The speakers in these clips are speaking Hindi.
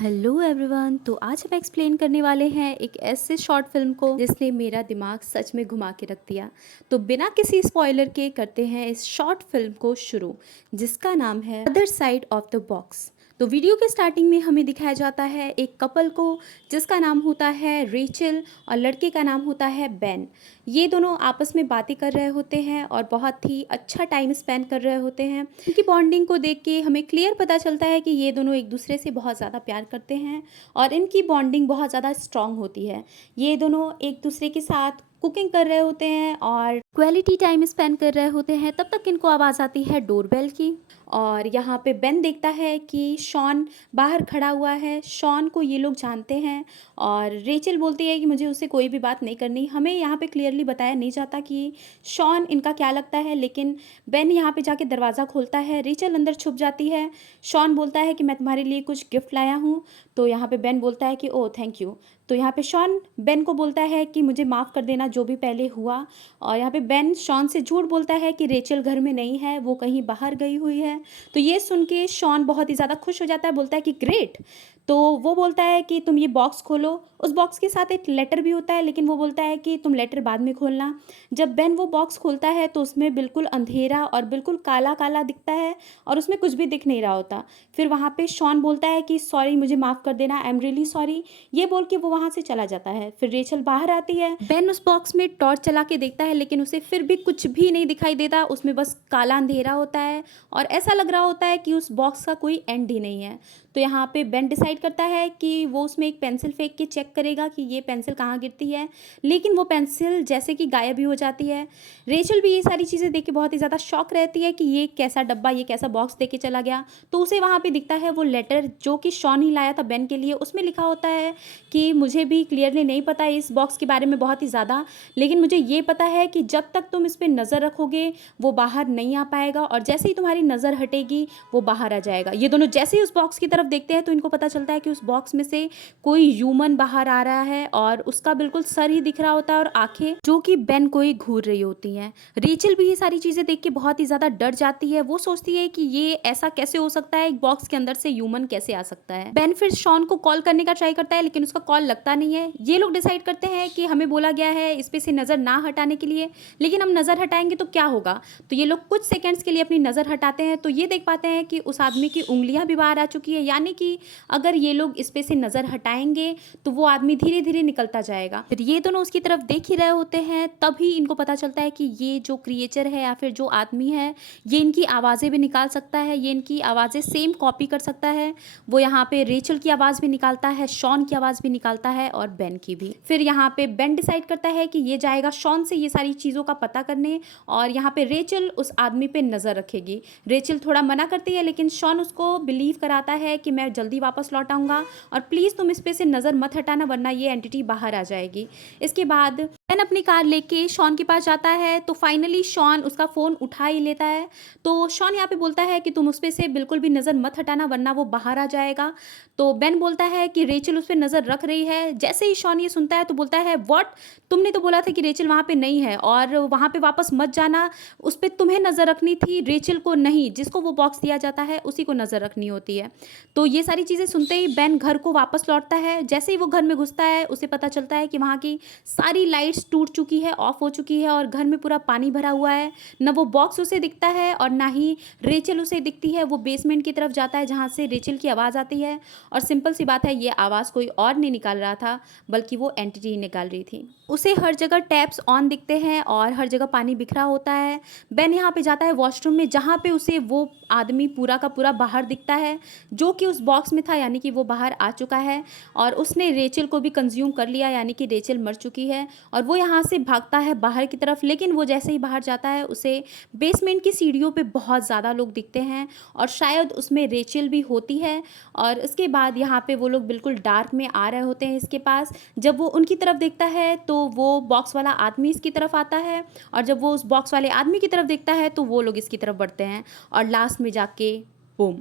Hello everyone. तो आज हम एक्सप्लेन करने वाले हैं एक ऐसे शॉर्ट फिल्म को जिसने मेरा दिमाग सच में घुमा के रख दिया। तो बिना किसी स्पॉइलर के करते हैं इस शॉर्ट फिल्म को शुरू, जिसका नाम है other side of the box. तो वीडियो के स्टार्टिंग में हमें दिखाया जाता है एक कपल को जिसका नाम होता है रेचल और लड़के का नाम होता है बेन। ये दोनों आपस में बातें कर रहे होते हैं और बहुत ही अच्छा टाइम स्पेंड कर रहे होते हैं। इनकी बॉन्डिंग को देख के हमें क्लियर पता चलता है कि ये दोनों एक दूसरे से बहुत ज़्यादा प्यार करते हैं और इनकी बॉन्डिंग बहुत ज़्यादा स्ट्रांग होती है। ये दोनों एक दूसरे के साथ कुकिंग कर रहे होते हैं और क्वालिटी टाइम स्पेंड कर रहे होते हैं, तब तक इनको आवाज़ आती है डोरबेल की। और यहाँ पे बेन देखता है कि शॉन बाहर खड़ा हुआ है। शॉन को ये लोग जानते हैं और रेचल बोलती है कि मुझे उससे कोई भी बात नहीं करनी। हमें यहाँ पे क्लियरली बताया नहीं जाता कि शॉन इनका क्या लगता है, लेकिन बेन यहाँ पे जाके दरवाज़ा खोलता है। रेचल अंदर छुप जाती है। शॉन बोलता है कि मैं तुम्हारे लिए कुछ गिफ्ट लाया हूँ। तो यहाँ पे बेन बोलता है कि ओह थैंक यू। तो यहाँ पे शॉन बेन को बोलता है कि मुझे माफ़ कर देना जो भी पहले हुआ। और यहाँ पे बेन शॉन से झूठ बोलता है कि रेचल घर में नहीं है, वो कहीं बाहर गई हुई है। तो ये सुन के शॉन बहुत ही ज़्यादा खुश हो जाता है, बोलता है कि ग्रेट। तो वो बोलता है कि तुम ये बॉक्स खोलो। उस बॉक्स के साथ एक लेटर भी होता है, लेकिन वो बोलता है कि तुम लेटर बाद में खोलना। जब बेन वो बॉक्स खोलता है तो उसमें बिल्कुल अंधेरा और बिल्कुल काला काला दिखता है और उसमें कुछ भी दिख नहीं रहा होता। फिर वहाँ पे शॉन बोलता है कि सॉरी, मुझे माफ़ कर देना, आई एम रियली सॉरी। ये बोल के वो वहाँ से चला जाता है। फिर रेचल बाहर आती है। बेन उस बॉक्स में टॉर्च चला के देखता है, लेकिन उसे फिर भी कुछ भी नहीं दिखाई देता। उसमें बस काला अंधेरा होता है और ऐसा लग रहा होता है कि उस बॉक्स का कोई एंड ही नहीं है। तो यहाँ पे बेन डिसाइड करता है कि वो उसमें एक पेंसिल फेंक के चेक करेगा कि ये पेंसिल कहाँ गिरती है, लेकिन वो पेंसिल जैसे कि गायब ही हो जाती है। रेचल भी ये सारी चीज़ें देख के बहुत ही ज़्यादा शॉक रहती है कि ये कैसा डब्बा, ये कैसा बॉक्स दे के चला गया। तो उसे वहाँ पे दिखता है वो लेटर जो कि शॉन ही लाया था बेन के लिए। उसमें लिखा होता है कि मुझे भी क्लियरली नहीं पता इस बॉक्स के बारे में बहुत ही ज़्यादा, लेकिन मुझे ये पता है कि जब तक तुम इस पर नज़र रखोगे वो बाहर नहीं आ पाएगा, और जैसे ही तुम्हारी नज़र हटेगी वो बाहर आ जाएगा। ये दोनों जैसे ही उस बॉक्स की तरफ देखते हैं तो इनको पता चलता है कि उस बॉक्स में से कोई ह्यूमन बाहर आ रहा है और उसका बिल्कुल सर ही दिख रहा होता है और आंखें जो कि बेन को ही घूर रही होती हैं। रेचल भी ये सारी चीज़ें देख के बहुत ही ज़्यादा डर जाती है। वो सोचती है कि ये ऐसा कैसे हो सकता है, एक बॉक्स के अंदर से ह्यूमन कैसे आ सकता है। बेन फिर शॉन को कॉल करने का ट्राई करता है, लेकिन उसका कॉल लगता नहीं है। ये लोग डिसाइड करते हैं कि हमें बोला गया है इस पे से नज़र ना हटाने के लिए, लेकिन हम नज़र हटाएंगे तो क्या होगा। तो ये लोग कुछ सेकंड्स के लिए अपनी नज़र हटाते हैं तो ये देख पाते हैं कि उस आदमी की उंगलियां भी बाहर आ चुकी है, यानी कि अगर ये लोग इस पे से नज़र हटाएंगे तो वो आदमी धीरे धीरे निकलता जाएगा। फिर ये दोनों उसकी तरफ देख ही रहे होते हैं, तभी इनको पता चलता है कि ये जो क्रिएचर है या फिर जो आदमी है ये इनकी आवाज़ें भी निकाल सकता है, ये इनकी आवाज़ें सेम कॉपी कर सकता है। वो यहाँ पे रेचल की आवाज़ भी निकालता है, शॉन की आवाज़ भी निकालता है और बेन की भी। फिर यहाँ पे बेन डिसाइड करता है कि ये जाएगा शॉन से ये सारी चीज़ों का पता करने, और यहाँ पे रेचल उस आदमी पे नज़र रखेगी। रेचल थोड़ा मना करती है, लेकिन शॉन उसको बिलीव कराता है कि मैं जल्दी वापस लौट आऊँगा और प्लीज़ तुम इस पे से नज़र मत हटाना, वरना ये एंटिटी बाहर आ जाएगी। इसके बाद बेन अपनी कार लेके शॉन के पास जाता है तो फाइनली शॉन उसका फ़ोन उठा ही लेता है। तो शॉन यहाँ पे बोलता है कि तुम उस पे से बिल्कुल भी नज़र मत हटाना, वरना वो बाहर आ जाएगा। तो बेन बोलता है कि रेचल उस पर नज़र रख रही है। जैसे ही शॉन ये सुनता है तो बोलता है व्हाट, तुमने तो बोला था कि रेचल वहाँ पे नहीं है और वहाँ पे वापस मत जाना, उस पर तुम्हें नज़र रखनी थी, रेचल को नहीं। जिसको वो बॉक्स दिया जाता है उसी को नज़र रखनी होती है। तो ये सारी चीज़ें सुनते ही बेन घर को वापस लौटता है। जैसे ही वो घर में घुसता है उसे पता चलता है कि वहाँ की सारी लाइट्स टूट चुकी है, ऑफ हो चुकी है और घर में पूरा पानी भरा हुआ है। न वो बॉक्स उसे दिखता है और ना ही रेचल उसे दिखती है। वो बेसमेंट की तरफ जाता है जहाँ से रेचल की आवाज़ आती है, और सिंपल सी बात है ये आवाज़ कोई और नहीं निकाल रहा था बल्कि वो एंटिटी ही निकाल रही थी। उसे हर जगह टैप्स ऑन दिखते हैं और हर जगह पानी बिखरा होता है। बेन यहाँ पे जाता है वॉशरूम में, जहाँ पे उसे वो आदमी पूरा का पूरा बाहर दिखता है जो कि उस बॉक्स में था, यानी कि वो बाहर आ चुका है और उसने रेचल को भी कंज्यूम कर लिया, यानी कि रेचल मर चुकी है। और वो यहाँ से भागता है बाहर की तरफ, लेकिन वो जैसे ही बाहर जाता है उसे बेसमेंट की सीढ़ियों पे बहुत ज़्यादा लोग दिखते हैं और शायद उसमें रेचल भी होती है। और उसके बाद यहाँ पे वो लोग बिल्कुल डार्क में आ रहे होते हैं इसके पास। जब वो उनकी तरफ देखता है तो वो बॉक्स वाला आदमी इसकी तरफ आता है, और जब वो उस बॉक्स वाले आदमी की तरफ देखता है तो वो लोग इसकी तरफ बढ़ते हैं, और लास्ट में जाके बूम,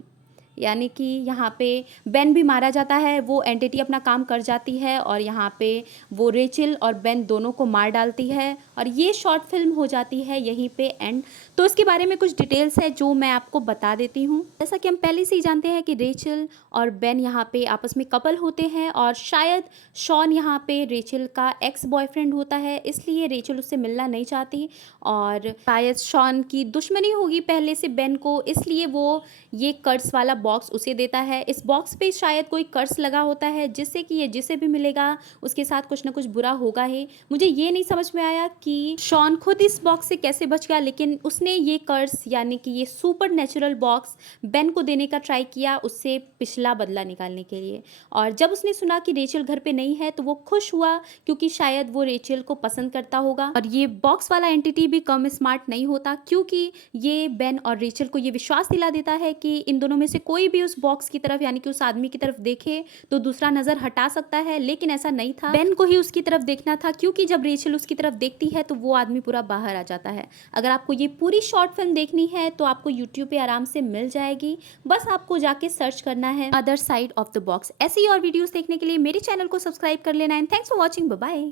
यानी कि यहाँ पे बेन भी मारा जाता है, वो एंटिटी अपना काम कर जाती है और यहाँ पे वो रेचल और बेन दोनों को मार डालती है और ये शॉर्ट फिल्म हो जाती है यहीं पे एंड। तो इसके बारे में कुछ डिटेल्स है जो मैं आपको बता देती हूँ। जैसा कि हम पहले से ही जानते हैं कि रेचल और बेन यहाँ पे आपस में कपल होते हैं और शायद शॉन यहाँ पे रेचल का एक्स बॉयफ्रेंड होता है, इसलिए रेचल उससे मिलना नहीं चाहती और शायद शॉन की दुश्मनी होगी पहले से बेन को, इसलिए वो ये कर्स वाला बॉक्स उसे देता है। इस बॉक्स पे शायद कोई कर्स लगा होता है जिससे कि ये जिसे भी मिलेगा उसके साथ कुछ ना कुछ बुरा होगा ही। मुझे ये नहीं समझ में आया कि शॉन खुद इस बॉक्स से कैसे बच गया, लेकिन उसने ये कर्स यानी कि ये सुपर नेचुरल बॉक्स बेन को देने का ट्राई किया उससे पिछला बदला निकालने के लिए। और जब उसने सुना कि रेचल घर पे नहीं है तो वो खुश हुआ क्योंकि शायद वो रेचल को पसंद करता होगा। और ये बॉक्स वाला एंटिटी भी कम स्मार्ट नहीं होता क्योंकि ये बेन और रेचल को ये विश्वास दिला देता है कि इन दोनों में से कोई भी उस बॉक्स की तरफ यानी कि उस आदमी की तरफ देखे तो दूसरा नजर हटा सकता है, लेकिन ऐसा नहीं था। बेन को ही उसकी तरफ देखना था क्योंकि जब रेचल उसकी तरफ देखती है तो वो आदमी पूरा बाहर आ जाता है। अगर आपको ये पूरी शॉर्ट फिल्म देखनी है तो आपको यूट्यूब पे आराम से मिल जाएगी, बस आपको जाके सर्च करना है other side of the box. ऐसी और वीडियोस देखने के लिए मेरे चैनल को सब्सक्राइब कर लेना and thanks for watching, bye bye.